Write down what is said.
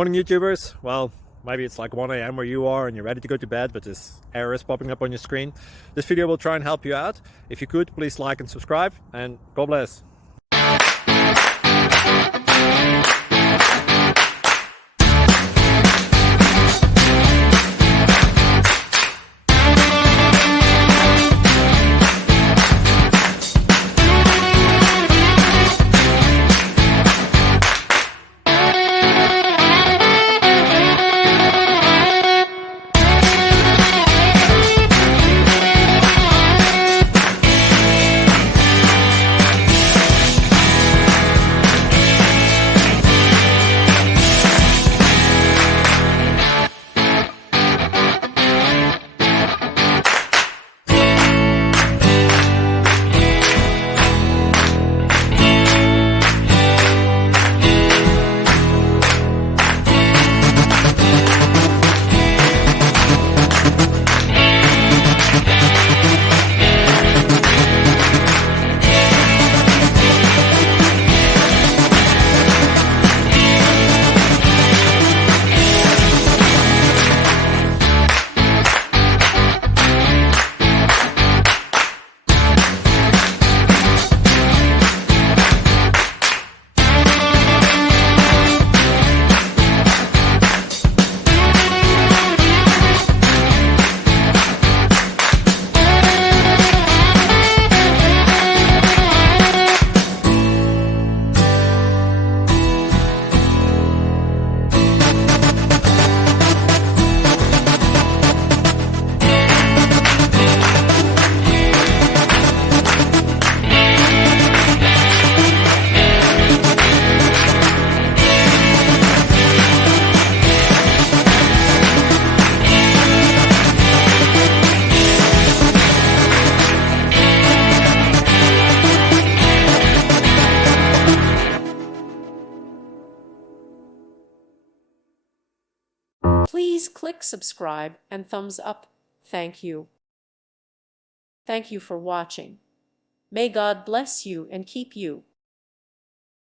Morning YouTubers. Well, maybe it's like 1 a.m. where you are and you're ready to go to bed, but this error is popping up on your screen. This video will try and help you out. If you could, please like and subscribe, and God bless. Please click subscribe and thumbs up. Thank you. Thank you for watching. May God bless you and keep you.